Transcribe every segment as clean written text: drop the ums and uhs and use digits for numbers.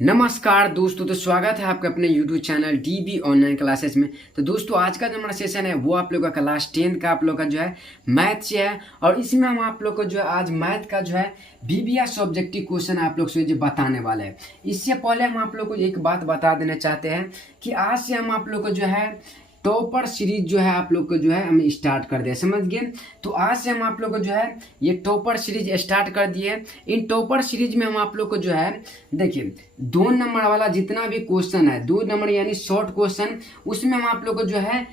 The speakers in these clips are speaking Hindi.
नमस्कार दोस्तों, तो स्वागत है आपके अपने YouTube channel DB online classes में। तो दोस्तों आज का जो हमारा सेशन है वो आप लोग का क्लास 10 का आप लोग का जो है मैथ से है। और इसमें हम आप लोग को जो है आज मैथ का जो है BBS ऑब्जेक्टिव क्वेश्चन आप लोग से जो बताने वाले हैं। इससे पहले हम आप लोग को एक बात बता देना चाहते हैं कि आज से हम आप लोग को जो है टॉपर सीरीज जो है आप लोग को जो है हम स्टार्ट कर दिया, समझ गए। तो आज से हम आप लोग को जो है ये टॉपर सीरीज स्टार्ट कर दिए। इन टॉपर सीरीज में हम आप लोग को जो है देखिए 2 नंबर वाला जितना भी क्वेश्चन है, 2 नंबर यानी शॉर्ट क्वेश्चन, उसमें हम आप लोग को जो है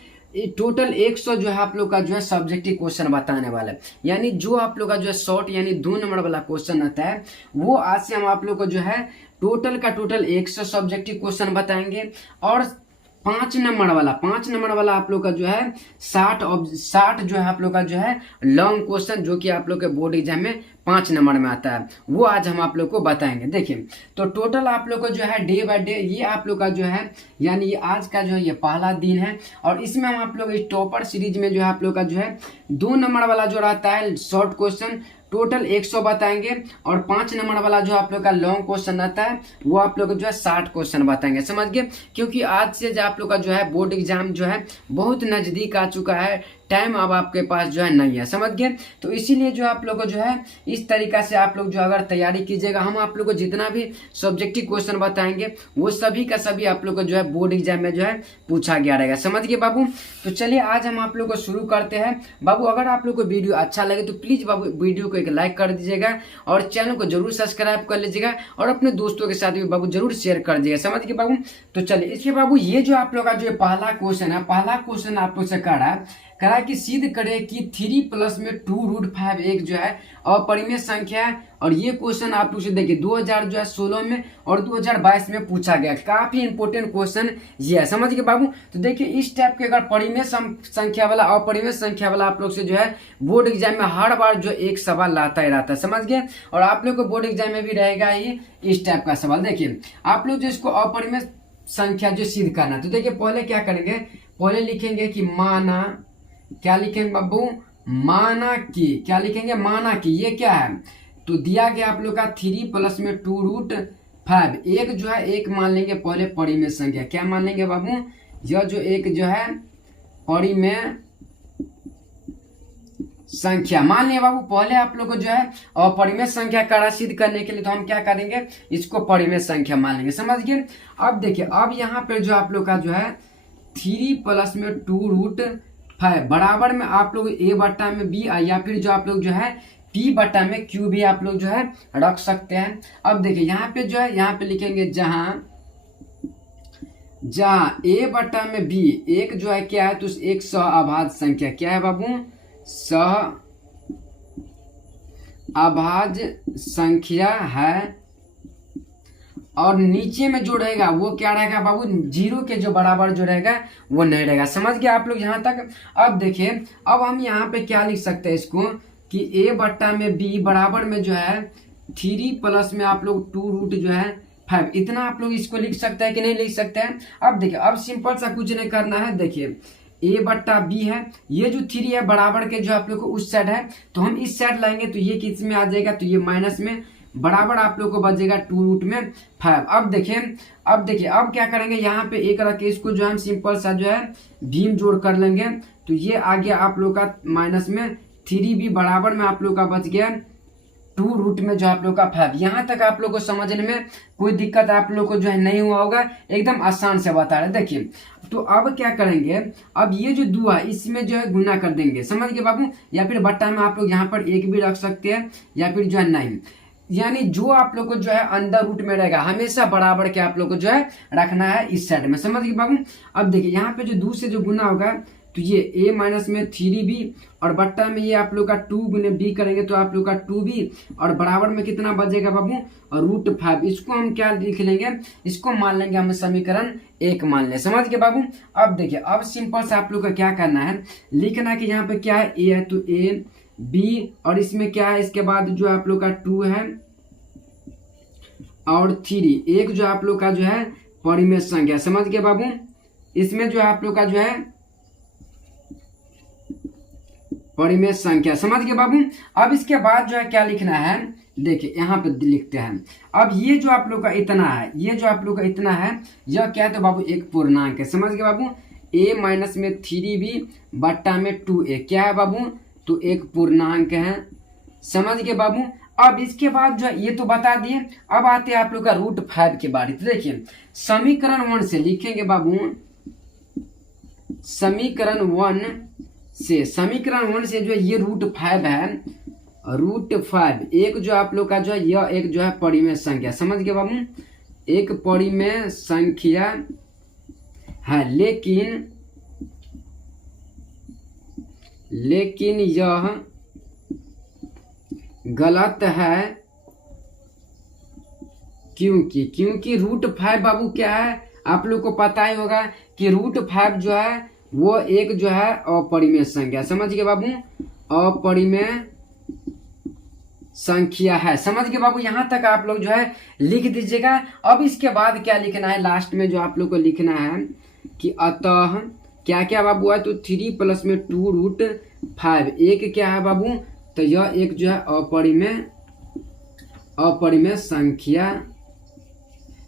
टोटल 100 जो है आप लोग का जो है सब्जेक्टिव क्वेश्चन बताने वाला है। यानी जो आप लोग का जो है शॉर्ट यानी 2 नंबर वाला क्वेश्चन आता है वो आज से हम आप लोग को जो है टोटल का टोटल 100 सब्जेक्टिव क्वेश्चन बताएंगे। और 5 नंबर वाला आप लोग का जो है 60 जो है आप लोग का जो है लॉन्ग क्वेश्चन, जो कि आप लोग के बोर्ड एग्जाम में 5 नंबर में आता है, वो आज हम आप लोग को बताएंगे। देखिए तो टोटल आप लोग को जो है डे बाय डे ये आप लोग का जो है यानी ये आज का जो है ये पहला दिन है। और इसमें हम आप लोग इस टॉपर सीरीज में जो है आप लोग का जो है 2 नंबर वाला जो रहता है शॉर्ट क्वेश्चन टोटल 100 बताएंगे। और 5 नंबर वाला जो आप लोग का लॉन्ग क्वेश्चन आता है वो आप लोग जो है 60 क्वेश्चन बताएंगे, समझ गए। क्योंकि आज से जो आप लोग का जो है बोर्ड एग्जाम जो है बहुत नजदीक आ चुका है, टाइम अब आपके पास जो है नहीं है, समझ गए। तो इसीलिए जो आप लोग को जो है इस तरीका से आप लोग जो अगर तैयारी कीजिएगा, हम आप लोग को जितना भी सब्जेक्टिव क्वेश्चन बताएंगे वो सभी का सभी आप लोग को जो है बोर्ड एग्जाम में जो है पूछा गया रहेगा, समझ गए बाबू। तो चलिए आज हम आप लोग को शुरू करते हैं बाबू। अगर आप लोग को वीडियो अच्छा लगे तो प्लीज बाबू वीडियो को एक लाइक कर दीजिएगा और चैनल को जरूर सब्सक्राइब कर लीजिएगा और अपने दोस्तों के साथ भी बाबू जरूर शेयर कर दीजिएगा, समझ गए बाबू। तो चलिए इसके बाबू ये जो आप लोग का जो पहला क्वेश्चन है, पहला क्वेश्चन आप लोग से करा कि सिद्ध करे कि 3 प्लस में 2√5 एक जो है अपरिमेय संख्या है। और ये क्वेश्चन आप लोग से देखिए 2016 में और 2022 में पूछा गया। काफी इंपोर्टेंट क्वेश्चन ये है, समझ गए बाबू। तो देखिए इस टाइप के अगर परिमेय संख्या वाला अपरिमेय संख्या वाला आप लोग से जो है बोर्ड एग्जाम में हर बार जो एक सवाल लाता ही रहता है, समझ गए। और आप लोग को बोर्ड एग्जाम में भी रहेगा ही इस टाइप का सवाल। देखिए आप लोग जो इसको अपरिमेय संख्या जो सिद्ध करना, तो देखिए पहले क्या करेंगे, पहले लिखेंगे कि माना, क्या लिखेंगे बाबू, माना कि, क्या लिखेंगे, माना कि ये क्या है, तो दिया गया आप लोग का 3 प्लस में 2√5 एक जो है एक मान लेंगे पहले परिमेय संख्या। क्या मान लेंगे बाबू, यह जो एक जो है परिमेय संख्या मान लिया बाबू। पहले आप लोग को जो है अपरिमेय संख्या का सिद्ध करने के लिए तो हम क्या करेंगे, इसको परिमेय संख्या मान लेंगे, समझ गए। अब देखिए अब यहाँ पे जो आप लोग का जो है 3 प्लस में 2√5 बराबर में आप लोग a बट्टा में b या फिर जो आप लोग जो है p बट्टा में q भी आप लोग जो है रख सकते हैं। अब देखिए यहाँ पे जो है यहाँ पे लिखेंगे जहां a बट्टा में b एक जो है क्या है, तो एक सहअभाज्य संख्या, क्या है बाबू, सहअभाज्य संख्या है। और नीचे में जो रहेगा वो क्या रहेगा बाबू, 0 के जो बराबर जो रहेगा वो नहीं रहेगा, समझ गए आप लोग यहाँ तक। अब देखिए अब हम यहाँ पे क्या लिख सकते हैं इसको कि a बट्टा में b बराबर में जो है 3 प्लस में आप लोग 2√5 इतना आप लोग इसको लिख सकते हैं कि नहीं लिख सकते हैं। अब देखिए अब सिंपल सा कुछ नहीं करना है, देखिए a बट्टा b है, ये जो 3 है बराबर के जो आप लोग को उस साइड है तो हम इस साइड लाएंगे तो ये किस में आ जाएगा, तो ये माइनस में बराबर आप लोग को बचेगा 2√5। अब देखिए अब क्या करेंगे, यहाँ पे एक रख के इसको जो हम सिंपल सा जो है भीम जोड़ कर लेंगे तो ये आ गया आप लोग का माइनस में 3b बराबर में आप लोग का बच गया 2 में जो आप लोग का 5। यहाँ तक आप लोग को समझने में कोई दिक्कत आप लोग को जो है नहीं हुआ होगा, एकदम आसान से बता रहे। देखिए तो अब क्या करेंगे, अब ये जो 2 है इसमें जो है गुना कर देंगे, समझ गए बाबू। या फिर बट्टा में आप लोग यहाँ पर 1 भी रख सकते हैं या फिर जो है नहीं, यानी जो आप लोग को जो है अंदर रूट में रहेगा हमेशा बराबर के आप लोग को जो है रखना है इस साइड में, समझ गए बाबू। अब देखिए यहाँ पे जो 2 से जो गुना होगा तो ये a माइनस में 3b और बट्टा में ये आप लोग का 2 गुने b करेंगे तो आप लोग का 2b और बराबर में कितना बचेगा बाबू, √5। इसको हम क्या लिख लेंगे, इसको मान लेंगे हम समीकरण 1 मान लें, समझ गए बाबू। अब देखिए अब सिंपल से आप लोग का क्या करना है, लिखना कि यहाँ पे क्या है a है तो a b और इसमें क्या है, इसके बाद जो आप लोग का 2 है और 3 एक जो आप लोग का जो है परिमेय संख्या, समझ गए बाबू। इसमें जो आप लोग का जो है परिमेय संख्या। समझ गए बाबू। अब इसके बाद जो है क्या लिखना है, देखिए यहाँ पे लिखते हैं। अब ये जो आप लोग का इतना है, ये जो आप लोग का इतना है, यह क्या है तो बाबू एक पूर्णांक है। समझ गए बाबू। a माइनस में 3b बट्टा में 2a क्या है बाबू, तो एक पूर्णांक है। समझ गए बाबू। अब इसके बाद जो ये तो बता दिए, अब आते हैं आप लोग का √5 के बारे। तो देखिए समीकरण 1 से लिखेंगे बाबू, समीकरण 1 से जो है ये √5 है, √5 एक जो आप लोग का जो है यह एक जो है परिमेय संख्या। समझ गए बाबू, एक परिमेय संख्या है, लेकिन यह गलत है क्योंकि √5 बाबू क्या है, आप लोग को पता ही होगा कि √5 जो है वो एक जो है अपरिमेय संख्या। समझ गए बाबू, अपरिमेय संख्या है। समझ गए बाबू। यहां तक आप लोग जो है लिख दीजिएगा। अब इसके बाद क्या लिखना है, लास्ट में जो आप लोग को लिखना है कि अतः क्या क्या बाबू है, तो 3 प्लस में 2√5 एक क्या है बाबू, तो यह एक जो है अपरिमेय संख्या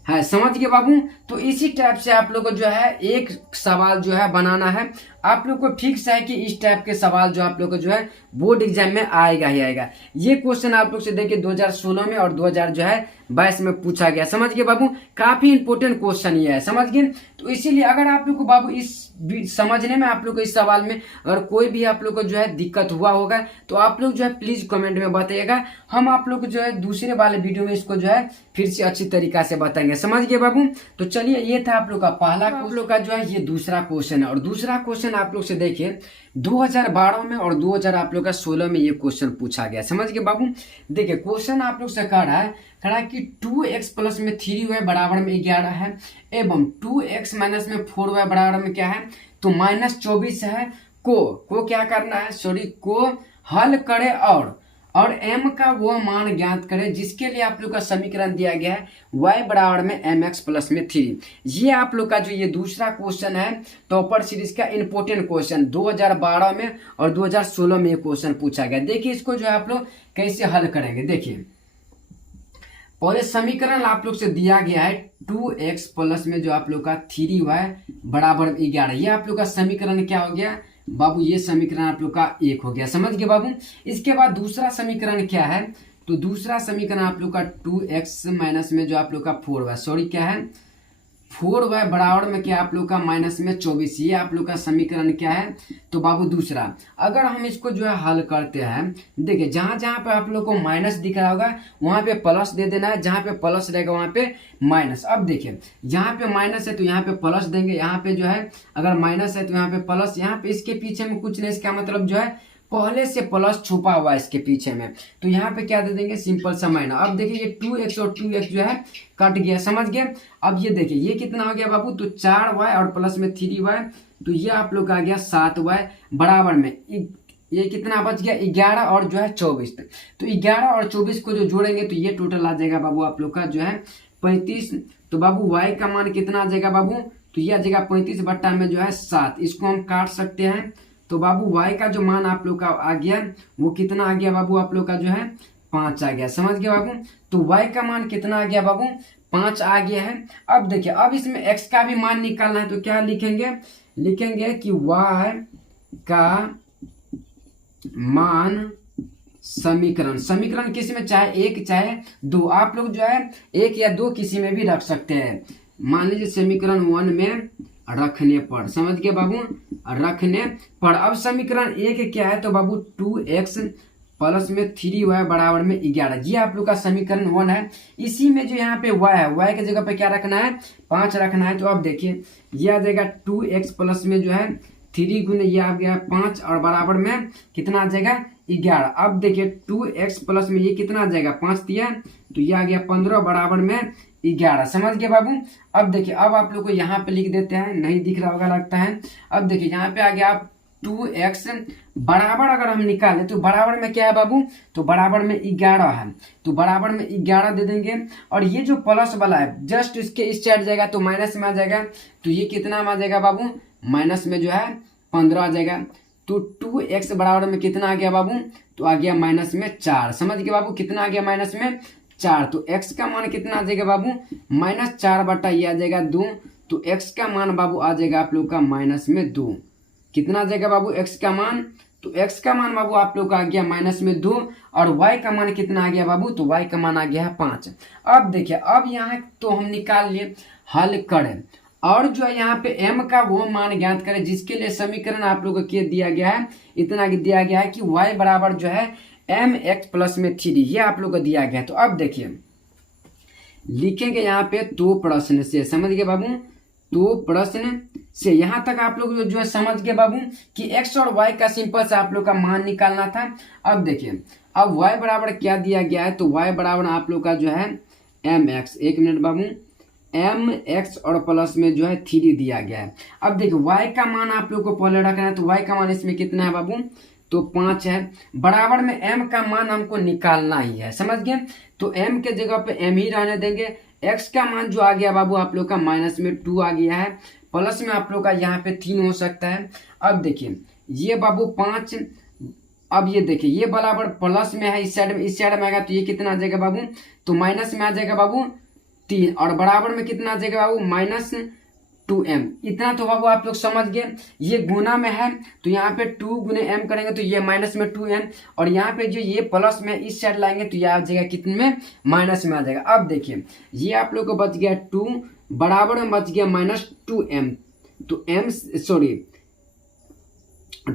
है। समझ गए बाबू। तो इसी टाइप से आप लोग को जो है एक सवाल जो है बनाना है। आप लोग को ठीक से है कि इस टाइप के सवाल जो आप लोग को जो है बोर्ड एग्जाम में आएगा ही आएगा। ये क्वेश्चन आप लोग से देखिए 2016 में और 2022 में पूछा गया। समझ गए बाबू, काफी इंपोर्टेंट क्वेश्चन ये है। समझ गए। तो इसीलिए अगर आप लोग को बाबू इस समझने में, आप लोग को इस सवाल में अगर कोई भी आप लोग को जो है दिक्कत हुआ होगा तो आप लोग जो है प्लीज कमेंट में बताइएगा। हम आप लोग को जो है दूसरे वाले वीडियो में इसको जो है फिर से अच्छी तरीका से बताएंगे। समझ गए बाबू। तो चलिए ये था आप लोग का पहला, आप लोग का जो है ये दूसरा क्वेश्चन है। और दूसरा क्वेश्चन आप लोग से देखिए 2012 में और 2016 में ये क्वेश्चन पूछा गया। समझ गए बाबू। देखिए क्वेश्चन आप लोग से कह रहा है कि 2x प्लस में 3y बराबर में 11 है एवं 2x माइनस में 4y बराबर में क्या है, तो -24 है। को क्या करना है, को हल करे और m का वो मान ज्ञात करें जिसके लिए आप लोग का समीकरण दिया गया है y बराबर में mx प्लस में 3। ये आप लोग का जो ये दूसरा क्वेश्चन है टॉपर सीरीज का इंपोर्टेंट क्वेश्चन 2012 में और 2016 में ये क्वेश्चन पूछा गया। देखिए इसको जो है आप लोग कैसे हल करेंगे। देखिए पहले समीकरण आप लोग से दिया गया है 2x प्लस में जो आप लोग का 3y बराबर 11। ये आप लोग का समीकरण क्या हो गया बाबू, ये समीकरण आप लोग का 1 हो गया। समझ गए बाबू। इसके बाद दूसरा समीकरण क्या है, तो दूसरा समीकरण आप लोग का 2x माइनस में जो आप लोग का 4y क्या है 4y बराबर में क्या आप लोग का -24। ये आप लोग का समीकरण क्या है, तो बाबू दूसरा। अगर हम इसको जो है हल करते हैं, देखिए जहां जहां पे आप लोग को माइनस दिख रहा होगा वहां पे प्लस दे देना है, जहां पे प्लस रहेगा वहां पे माइनस। अब देखिए यहाँ पे माइनस है तो यहाँ पे प्लस देंगे, यहाँ पे जो है अगर माइनस है तो यहाँ पे प्लस, यहाँ पे इसके पीछे में कुछ नहीं, इसका मतलब जो है पहले से प्लस छुपा हुआ है इसके पीछे में, तो यहाँ पे क्या दे देंगे सिंपल सा माइनस। अब देखिए ये 2x और 2x जो है कट गया। समझ गए। अब ये देखिए ये कितना हो गया बाबू, तो 4y और प्लस में 3y, तो ये आप लोग का आ गया 7y बराबर में ये कितना बच गया 11 और जो है 24। तो 11 और 24 को जो जोड़ेंगे तो ये टोटल आ जाएगा बाबू आप लोग का जो है 35। तो बाबू y का मान कितना आ जाएगा बाबू, तो ये आ जाएगा 35 बट्टा में जो है 7। इसको हम काट सकते हैं। तो बाबू y का जो मान आप लोग का आ गया वो कितना आ गया बाबू, आप लोग का जो है 5 आ गया। समझ गए बाबू। तो y का मान कितना आ गया बाबू, 5 आ गया है। अब देखिए अब इसमें x का भी मान निकालना है, तो क्या लिखेंगे कि y का मान समीकरण किसी में चाहे 1 चाहे 2, आप लोग जो है 1 या 2 किसी में भी रख सकते हैं। मान लीजिए समीकरण 1 में रखने पर। समझ गए बाबू, रखने पर। अब समीकरण 1 क्या है, तो बाबू 2x प्लस में 3y बराबर में 11। ये आप लोग का समीकरण 1 है। इसी में जो यहाँ पे y है, y के जगह पे क्या रखना है 5 रखना है। तो अब देखिए ये आ जाएगा 2x प्लस में जो है 3 गुने ये आ गया 5 और बराबर में कितना आ जाएगा 11। अब देखिए 2x प्लस में ये कितना आ जाएगा 5 दिया, तो ये आ गया 15 बराबर में 11। समझ गए बाबू। अब देखिए अब आप लोग को यहाँ पे लिख देते हैं, नहीं दिख रहा होगा लगता है। अब देखिए यहाँ पे आ गया आप 2x बराबर अगर हम निकालें तो बराबर में क्या है बाबू, तो बराबर में 11 है, तो बराबर में 11 दे देंगे। और ये जो प्लस वाला है जस्ट इसके इस साइड जाएगा तो माइनस में आ जाएगा, तो ये कितना में आ जाएगा बाबू, माइनस में जो है 15 आ जाएगा। तो 2x बराबर में कितना आ गया बाबू, तो आ गया माइनस में 4। समझ गए बाबू, कितना आ गया माइनस में 4। तो x का मान कितना आ जाएगा बाबू, -4 बटा ये आ जाएगा 2। तो x का मान बाबू आ जाएगा आप लोग का -2। कितना आ जाएगा बाबू x का मान, तो x का मान बाबू आप लोग का आ गया -2। और y का मान कितना आ गया बाबू, तो y का मान आ गया है 5। अब देखिए, अब यहाँ तो हम निकाल लिए, हल करें और जो है यहाँ पे m का वो मान ज्ञात करें जिसके लिए समीकरण आप लोग को दिया गया है, इतना दिया गया है कि y बराबर जो है mx प्लस में 3, ये आप लोग को दिया गया है। तो अब देखिए लिखेंगे यहाँ पे तो प्रश्न से, समझ गए बाबू, तो प्रश्न से यहाँ तक आप लोग जो है समझ गए बाबू कि x और y का सिंपल से आप लोग का मान निकालना था। अब देखिए, अब y बराबर क्या दिया गया है, तो y बराबर आप लोग का जो है mx, एक मिनट बाबू, mx और प्लस में जो है 3 दिया गया है। अब देखिए y का मान आप लोग को पहले रखना है, तो y का मान इसमें कितना है बाबू, तो 5 है। बराबर में m का मान हमको निकालना ही है, समझ गए। तो m के जगह पे m ही रहने देंगे। x का मान जो आ गया बाबू आप लोग का -2 आ गया है, प्लस में आप लोग का यहाँ पे 3 हो सकता है। अब देखिए ये बाबू 5, अब ये देखिए ये बराबर प्लस में है, इस साइड में आएगा तो ये कितना आ जाएगा बाबू, तो माइनस में आ जाएगा बाबू 3, और बराबर में कितना आ जाएगा बाबू -2m। इतना तो बाबू आप लोग समझ गए। ये गुना में है तो यहाँ पे 2 गुने m करेंगे तो ये माइनस में 2m, और यहाँ पे जो ये प्लस में इस साइड लाएंगे तो ये आ जाएगा कितने में, माइनस में आ जाएगा। अब देखिए ये आप लोग को बच गया 2, बराबर में बच गया -2m। तो m सॉरी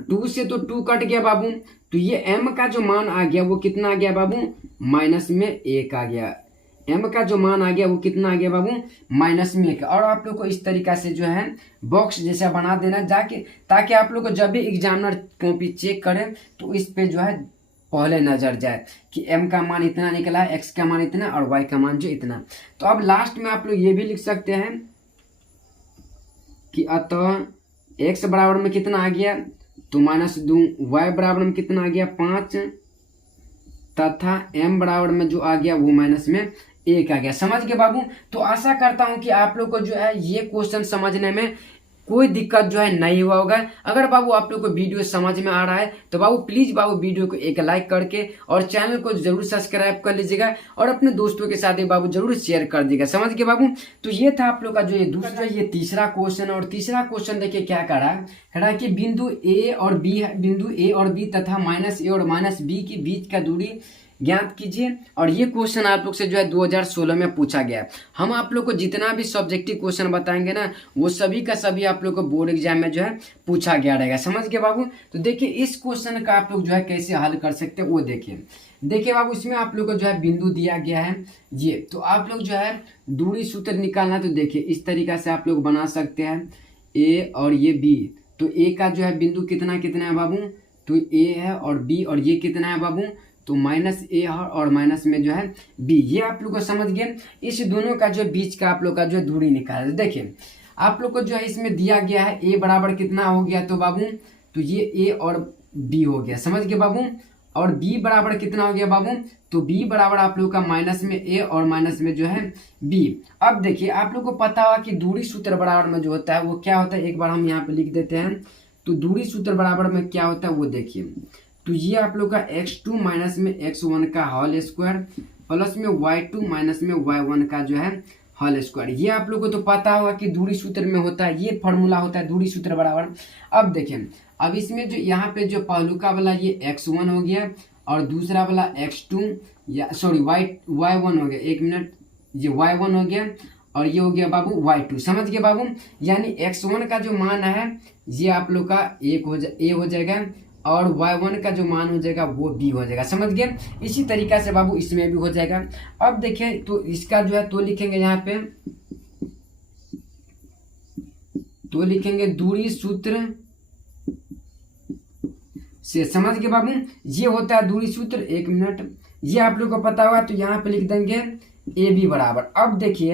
2 से तो 2 कट गया बाबू, तो ये m का जो मान आ गया वो कितना आ गया बाबू, -1 आ गया। m का जो मान आ गया वो कितना आ गया बाबू, -1। और आप लोग को इस तरीका से जो है बॉक्स जैसा बना देना जाके, ताकि आप लोग को जब भी एग्जामिनर कॉपी चेक करें तो इस पे जो है पहले नजर जाए कि m का मान इतना निकला है, x का मान इतना और y का मान जो इतना। तो अब लास्ट में आप लोग ये भी लिख सकते हैं कि अतः x बराबर में कितना आ गया, तो -2, y बराबर में कितना आ गया 5, तथा m बराबर में जो आ गया वो -1 आ गया। समझ गए बाबू। तो आशा करता हूं कि आप लोग को जो है ये क्वेश्चन समझने में कोई दिक्कत जो है नहीं हुआ होगा। अगर बाबू आप लोग को वीडियो समझ में आ रहा है तो बाबू प्लीज बाबू वीडियो को एक लाइक करके और चैनल को जरूर सब्सक्राइब कर लीजिएगा, और अपने दोस्तों के साथ बाबू जरूर शेयर कर दीजिएगा। समझ गए बाबू। तो ये था आप लोग का जो ये दूसरा ये तीसरा क्वेश्चन। और तीसरा क्वेश्चन देखिए क्या कह रहा है कि बिंदु ए और बी तथा -a और -b के बीच का दूरी ज्ञात कीजिए। और ये क्वेश्चन आप लोग से जो है 2016 में पूछा गया है। हम आप लोग को जितना भी सब्जेक्टिव क्वेश्चन बताएंगे ना वो सभी का सभी आप लोग को बोर्ड एग्जाम में जो है पूछा गया रहेगा। समझ गए बाबू। तो देखिए इस क्वेश्चन का आप लोग जो है कैसे हल कर सकते हैं वो देखिए बाबू, इसमें आप लोग को जो है बिंदु दिया गया है ये, तो आप लोग जो है दूरी सूत्र निकालना, तो देखिए इस तरीका से आप लोग बना सकते हैं ए और ये बी। तो ए का जो है बिंदु कितना है बाबू, तो ए है, और बी और ये कितना है बाबू, तो -a और माइनस में जो है b। ये आप लोग को समझ गए। इस दोनों का जो बीच का आप लोग का जो दूरी निकाल, देखिए आप लोग को जो है इसमें दिया गया है a बराबर कितना हो गया, तो बाबू तो ये a और b हो गया। समझ गए बाबू। और b बराबर कितना हो गया बाबू, तो b बराबर आप लोग का माइनस में a और माइनस में जो है b। अब देखिए आप लोग को पता होगा कि दूरी सूत्र बराबर में जो होता है वो क्या होता है, एक बार हम यहाँ पे लिख देते हैं। तो दूरी सूत्र बराबर में क्या होता है वो देखिए, तो ये आप लोग का x2 माइनस में x1 का होल स्क्वायर प्लस में y2 माइनस में y1 का जो है होल स्क्वायर। ये आप लोग को तो पता होगा कि दूरी सूत्र में होता है, ये फॉर्मूला होता है दूरी सूत्र बराबर। अब देखें, अब इसमें जो यहाँ पे जो पहलुका वाला ये x1 हो गया और दूसरा वाला x2 या सॉरी y1 हो गया, एक मिनट, ये y1 हो गया और ये हो गया बाबू y2। समझ गए बाबू। यानी x1 का जो मान है ये आप लोग का a हो जाएगा और y1 का जो मान हो जाएगा वो b हो जाएगा। समझ गए। इसी तरीका से बाबू इसमें भी हो जाएगा। अब देखें तो इसका जो है तो लिखेंगे यहाँ पे, तो लिखेंगे दूरी सूत्र से। समझ गए बाबू। ये होता है दूरी सूत्र, एक मिनट, ये आप लोग को पता होगा तो यहाँ पे लिख देंगे AB बराबर। अब देखिए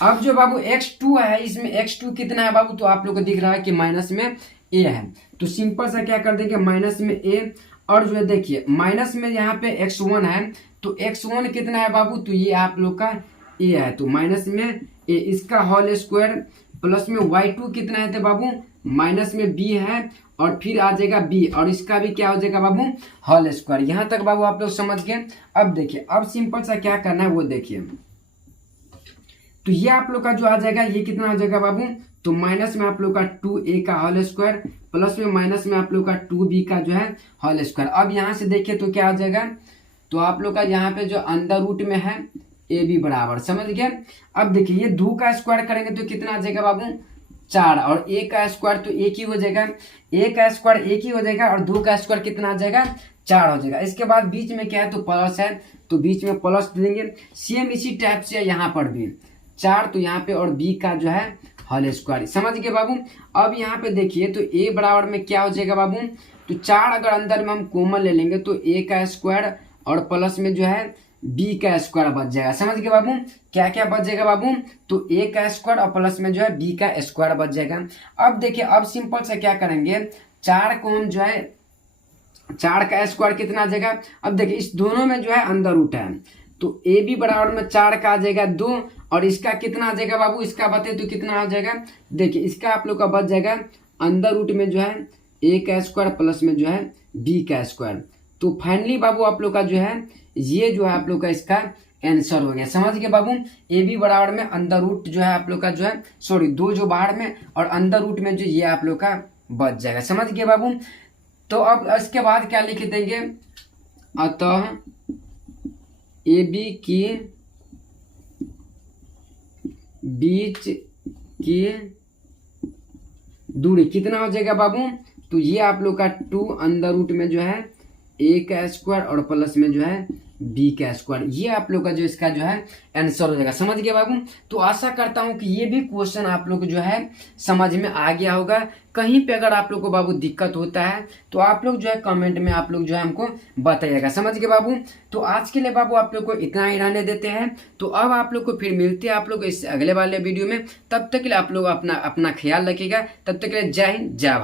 अब जो बाबू x2 है इसमें x2 कितना है बाबू, तो आप लोग को दिख रहा है कि माइनस में a है। तो सिंपल सा क्या कर देंगे माइनस में a, और जो है देखिए माइनस में यहाँ पे x1 है, तो x1 कितना है बाबू, तो ये आप लोग का a है, तो माइनस में a, इसका होल स्क्वायर प्लस में y2 कितना है थे बाबू, माइनस में बी है और फिर आ जाएगा बी और इसका भी क्या हो जाएगा बाबू होल स्क्वायर। यहाँ तक बाबू आप लोग समझ गए। अब देखिए अब सिंपल सा क्या करना है वो देखिए। तो ये आप लोग का जो आ जाएगा ये कितना हो जाएगा बाबू, तो माइनस में आप लोग का 2a का होल स्क्वायर प्लस में माइनस में आप लोग का 2b का जो है होल स्क्वायर। अब यहाँ से देखिए तो क्या हो जाएगा, तो आप लोग का यहाँ पे जो अंदर रूट में है ए बी बराबर, समझ गए। अब देखिए ये 2 का स्क्वायर करेंगे तो कितना आ जाएगा बाबू 4 और a का स्क्वायर तो एक ही हो जाएगा, a का स्क्वायर एक ही हो जाएगा और 2 का स्क्वायर कितना आ जाएगा 4 हो जाएगा। इसके बाद बीच में क्या है तो प्लस है तो बीच में प्लस देंगे। सेम इसी टाइप से यहाँ पर भी 4 तो यहाँ पे और b का जो है होल स्क्वायर, समझ गए बाबू। अब यहाँ पे देखिए तो a बराबर में क्या हो जाएगा बाबू, तो 4 अगर अंदर में हम कॉमन ले लेंगे तो a का स्क्वायर और प्लस में जो है b का स्क्वायर बच जाएगा, समझ गए बाबू। क्या क्या बच जाएगा बाबू, तो a का स्क्वायर और प्लस में जो है b का स्क्वायर बच जाएगा। अब देखिए अब सिंपल से क्या करेंगे, 4 को हम जो है 4 का स्क्वायर कितना आ जाएगा। अब देखिए इस दोनों में जो है अंदर रूट है तो ए बी बराबर में 4 का आ जाएगा 2 और इसका कितना आ जाएगा बाबू, इसका बताइए तो कितना आ जाएगा। देखिए इसका आप लोग का बच जाएगा अंदर रूट में जो है a का स्क्वायर प्लस में जो है b का स्क्वायर। तो फाइनली बाबू आप लोग का जो है ये जो है आप लोग का इसका आंसर हो गया, समझ गए बाबू। ए बी बराबर में अंदर रूट जो है आप लोग का जो है सॉरी 2 जो बाहर में और अंदर रूट में जो ये आप लोग का बच जाएगा, समझ गए बाबू। तो अब इसके बाद क्या लिख देंगे, अतः ए बी की बीच की दूरी कितना हो जाएगा बाबू, तो ये आप लोग का 2 अंदर रूट में जो है a का स्क्वायर और प्लस में जो है b का स्क्वायर, ये आप लोग का जो इसका जो है आंसर हो जाएगा, समझ गए बाबू। तो आशा करता हूं कि ये भी क्वेश्चन आप लोग जो है समझ में आ गया होगा। कहीं पे अगर आप लोग को बाबू दिक्कत होता है तो आप लोग जो है कमेंट में आप लोग जो है हमको बताइएगा, समझ गए बाबू। तो आज के लिए बाबू आप लोग को इतना ही रहने देते हैं। तो अब आप लोग को फिर मिलते हैं आप लोग इस अगले वाले वीडियो में। तब तक के लिए आप लोग अपना ख्याल रखिएगा। तब तक के लिए जय हिंद जय भारत।